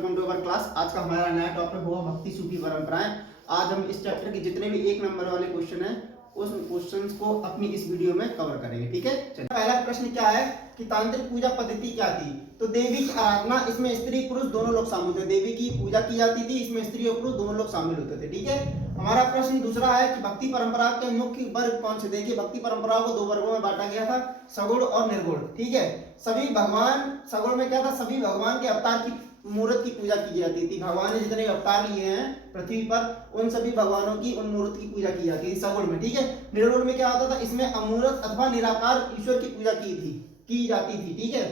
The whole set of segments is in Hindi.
Welcome to our class. आज का हमारा नया टॉपिक हुआ भक्ति सूफी परंपराएं। आज हम इस चैप्टर के जितने भी 1 नंबर वाले क्वेश्चन हैं उस क्वेश्चंस को अपनी इस वीडियो में कवर करेंगे। ठीक है, चलिए पहला प्रश्न क्या है कि तांत्रिक पूजा पद्धति क्या थी। तो देवी की आराधना, इसमें स्त्री पुरुष दोनों लोग शामिल थे। देवी की पूजा की जाती थी, इसमें स्त्री और पुरुष दोनों लोग शामिल होते थे। ठीक है, हमारा प्रश्न दूसरा है कि भक्ति परंपरा के मुख्य वर्ग कौन से। देखिए, भक्ति परंपरा को 2 वर्गों में बांटा गया था, सगुण और निर्गुण। ठीक है, सभी भगवान, सगुण में क्या था, सभी भगवान के अवतार की मूर्त की पूजा की जाती थी। भगवान ने जितने अवतार लिए हैं पृथ्वी पर, उन सभी भगवानों की, उन मूर्त की पूजा की जाती थी सगुण में। ठीक है, निर्गुण में क्या होता था, इसमें अमूर्त अथवा निराकार ईश्वर की पूजा की जाती थी। ठीक है,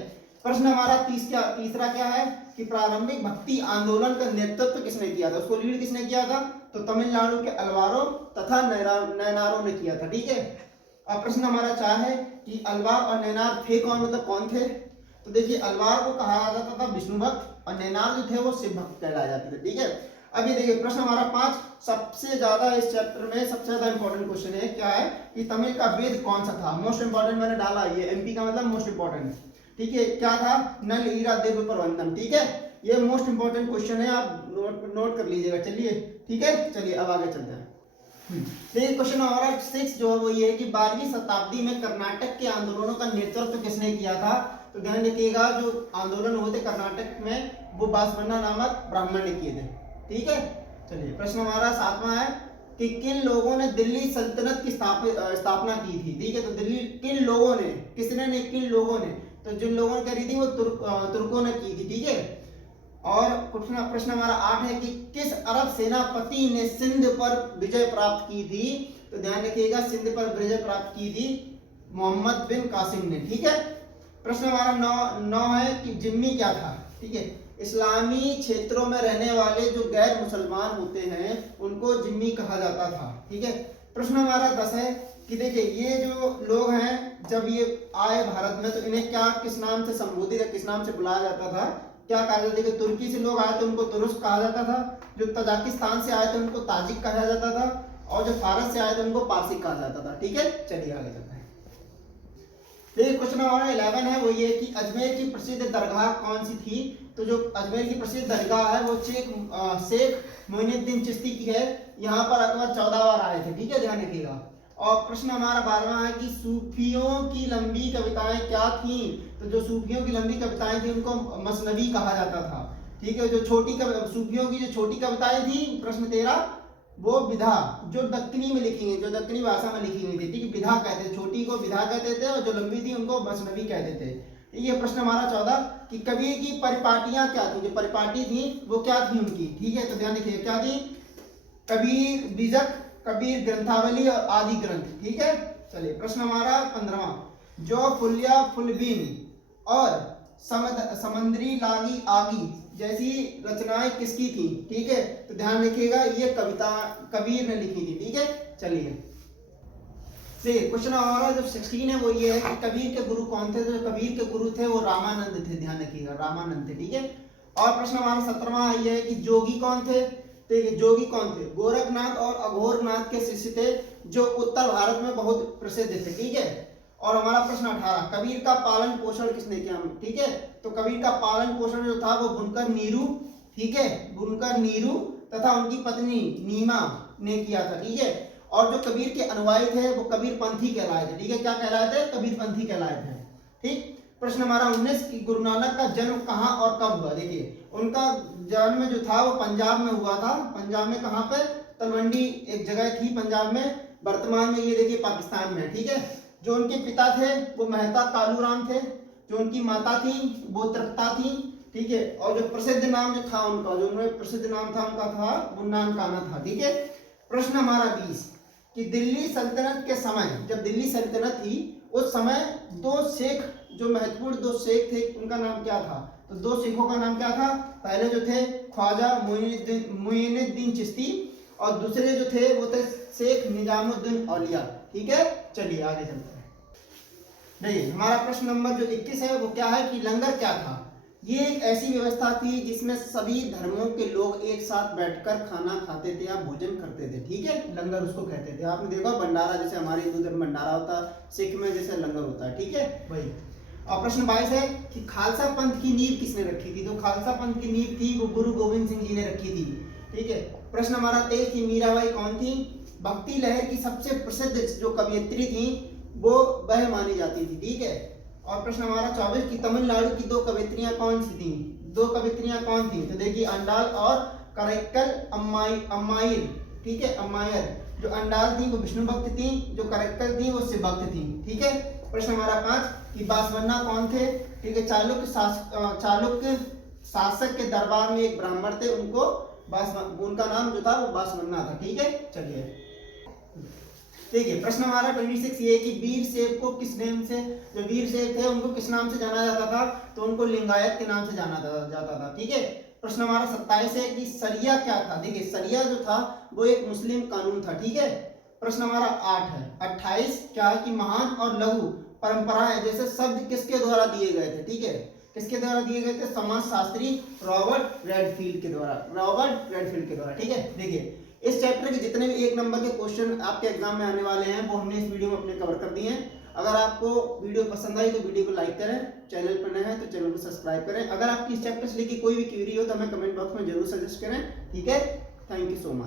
प्रश्न हमारा तीसरा क्या है कि प्रारंभिक भक्ति आंदोलन का नेतृत्व किसने किया था, उसको लीड किसने किया था। तो तमिलनाडु के अलवारो तथा नैनारों ने किया था। ठीक है, अब प्रश्न हमारा 4 है कि अलवार और नैनार थे कौन, मतलब कौन थे। तो देखिए, अलवार को कहा जाता था विष्णु भक्त और नैनार जो थे वो शिव भक्त कहलाए जाते थे। ठीक है, अब ये देखिए प्रश्न हमारा 5 सबसे ज्यादा इस चैप्टर में सबसे ज्यादा इंपॉर्टेंट क्वेश्चन है। क्या है कि तमिल का वेद कौन सा था। मोस्ट इंपॉर्टेंट मैंने डाला, ये एमपी का मतलब मोस्ट इंपॉर्टेंट। ठीक है, क्या था, नल ईरा देव प्रबंधन। ठीक है, ये मोस्ट इंपॉर्टेंट क्वेश्चन है, आप नोट कर लीजिएगा। चलिए ठीक है, चलिए अब आगे चलते हैं। देखिए क्वेश्चन हमारा 6 जो है वो ये है कि 12वीं शताब्दी में कर्नाटक के आंदोलनों का नेतृत्व किसने किया था। तो ध्यान रखिएगा, जो आंदोलन हुए थे कर्नाटक में वो बासवन्ना नामक ब्राह्मण ने किए थे। ठीक है, चलिए प्रश्न हमारा 7वां है कि किन लोगों ने दिल्ली सल्तनत की स्थापना की थी। ठीक है, तो दिल्ली किन लोगों ने, किसने ने, किन लोगों ने, तो जिन लोगों ने करी थी वो तुर्कों ने की थी। ठीक है, और प्रश्न हमारा 8 है कि किस अरब सेनापति ने सिंध पर विजय प्राप्त की थी। तो ध्यान रखिएगा, सिंध पर विजय प्राप्त की थी मोहम्मद बिन कासिम ने। ठीक है, प्रश्न हमारा 9 है कि जिम्मी क्या था। ठीक है, इस्लामी क्षेत्रों में रहने वाले जो गैर मुसलमान होते हैं उनको जिम्मी कहा जाता था। ठीक है, प्रश्न हमारा 10 है कि देखिए ये जो लोग हैं जब ये आए भारत में तो इन्हें क्या, किस नाम से संबोधित या किस नाम से बुलाया जाता था, क्या कहा जाता है। तुर्की से लोग आए तो उनको तुरुस्क कहा जाता था, जो तजाकिस्तान से आए थे उनको ताजिक कहा जाता था, और जो फारस से आए थे उनको पारसिक कहा जाता था। ठीक है, चलिए आगे चलते हैं। देखिए क्वेश्चन हमारा 11 है वो ये कि अजमेर की प्रसिद्ध दरगाह कौन सी थी। तो जो अजमेर की प्रसिद्ध दरगाह है वो शेख मोइनुद्दीन चिश्ती की है। यहाँ पर अकबर 14 बार आए थे। ठीक है, ध्यान रखिएगा। और प्रश्न हमारा 12वां है कि सूफियों की लंबी कविताएं क्या थीं। तो जो सूफियों की लंबी कविताएं थी उनको मसनवी कहा जाता था। ठीक है, जो सूफियों की जो छोटी कविताएं थी, प्रश्न 13, वो विधा, जो दक्कनी में लिखी गई, जो दक्कनी भाषा में लिखी गई थी। ठीक है, विधा कहते थे, छोटी को विधा कहते थे और जो लंबी थी उनको मसनवी कहते थे। ये प्रश्न हमारा 14 कि कबीर की परिपाटियां क्या थी, जो परिपाटी थी वो क्या थी उनकी। ठीक है, तो ध्यान रखिए क्या थी, कबीर बीजक, कबीर ग्रंथावली और आदि ग्रंथ। ठीक है, चलिए प्रश्न हमारा 15वां, जो फुलिया फुलबीन और समंदरी लागी आगी जैसी रचनाएं किसकी थी। ठीक है, तो ध्यान रखिएगा ये कविता कबीर ने लिखी थी। ठीक है, चलिए क्वेश्चन हमारा जो 16 है वो ये है कि कबीर के गुरु कौन थे। जो कबीर के गुरु थे वो रामानंद थे। ध्यान रखिएगा, रामानंद थे। ठीक है, और प्रश्न हमारा 17वां ये है कि जोगी कौन थे। तो जोगी कौन थे, गोरखनाथ और अघोरनाथ के शिष्य थे जो उत्तर भारत में बहुत प्रसिद्ध थे। ठीक है, और हमारा प्रश्न 18, कबीर का पालन पोषण किसने किया। ठीक है, तो कबीर का पालन पोषण जो था वो बुनकर नीरू, ठीक है, बुनकर नीरू तथा उनकी पत्नी नीमा ने किया था। ठीक है, और जो कबीर के अनुयायी थे वो कबीर पंथी कहलाए थे। ठीक है, क्या कहलाए थे, कबीर पंथी कहलाए थे। ठीक, प्रश्न हमारा 19 कि गुरु नानक का जन्म कहाँ और कब हुआ। देखिए उनका जन्म जो था वो पंजाब में हुआ था। पंजाब में कहाँ पे, तलवंडी एक जगह थी पंजाब में, वर्तमान में ये देखिए पाकिस्तान में। ठीक है, जो उनके पिता थे वो मेहता कालूराम थे, जो उनकी माता थी वो तृप्ता थी। ठीक है, और जो प्रसिद्ध नाम जो था उनका, जो उनमें प्रसिद्ध नाम था उनका था मुन्नान काना था। ठीक है, प्रश्न हमारा 20 कि दिल्ली सल्तनत के समय, जब दिल्ली सल्तनत थी उस समय 2 शेख, जो महत्वपूर्ण 2 शेख थे उनका नाम क्या था। तो 2 शेखों का नाम क्या था, पहले जो थे ख्वाजा मोइनुद्दीन चिश्ती और दूसरे जो थे वो थे शेख निजामुद्दीन औलिया। ठीक है, चलिए आगे चलते हैं। देखिए हमारा प्रश्न नंबर जो 21 है वो क्या है कि लंगर क्या था। ये एक ऐसी व्यवस्था थी जिसमें सभी धर्मों के लोग एक साथ बैठकर खाना खाते थे या भोजन करते थे। ठीक है, लंगर उसको कहते थे। आपने देखा भंडारा, जैसे हमारे हिंदू धर्म भंडारा होता है, सिख में जैसे लंगर होता है। ठीक है भाई, और प्रश्न 22 है कि खालसा पंथ की नींव किसने रखी थी? तो खालसा पंथ की नींव थी वो गुरु गोविंद सिंह जी ने रखी थी। ठीक है। प्रश्न हमारा 23 कि मीराबाई कौन थी? भक्ति लहर की सबसे प्रसिद्ध जो कवयित्री थी वो वह मानी जाती थी। ठीक है। और प्रश्न हमारा 24 कि तमिलनाडु की दो कवयित्रियां कौन सी थी? दो कवयित्रियां कौन थी? तो देखिए अंडाल और करैक्कल अम्मायर। ठीक है, अम्मायर। जो अंडाल थी वो विष्णु भक्त थी, जो करैक्कल थी वो शिव भक्त थी। ठीक है। प्रश्न हमारा 5 कि बासवन्ना कौन थे? ठीक है, चालुक्य शासक के दरबार में एक ब्राह्मण थे, उनका नाम जो था वो बासवन्ना था। ठीक है, चलिए ठीक है। प्रश्न हमारा 26 ये कि वीर शैव को किस नाम से, जो वीर शैव थे उनको किस नाम से जाना जाता था? तो उनको लिंगायत के नाम से जाना जाता था। ठीक है। प्रश्न हमारा 27 है कि सरिया क्या था? देखिए सरिया जो था वो एक मुस्लिम कानून था। ठीक है। प्रश्न हमारा 8 है। 28 क्या है कि महान और लघु परंपराएं जैसे शब्द किसके द्वारा दिए गए थे? ठीक है, किसके द्वारा दिए गए थे? समाजशास्त्री रॉबर्ट रेडफील्ड के द्वारा। ठीक है। देखिए इस चैप्टर के जितने भी 1 नंबर के क्वेश्चन आपके एग्जाम में आने वाले हैं वो हमने इस वीडियो में अपने कवर कर दिए हैं। अगर आपको वीडियो पसंद आई तो वीडियो को लाइक करें, चैनल पर नए हैं तो चैनल को सब्सक्राइब करें। अगर आपकी इस चैप्टर से लेकर कोई भी क्वेरी हो तो हमें कमेंट बॉक्स में जरूर सजेस्ट करें। ठीक है, थैंक यू सो मच।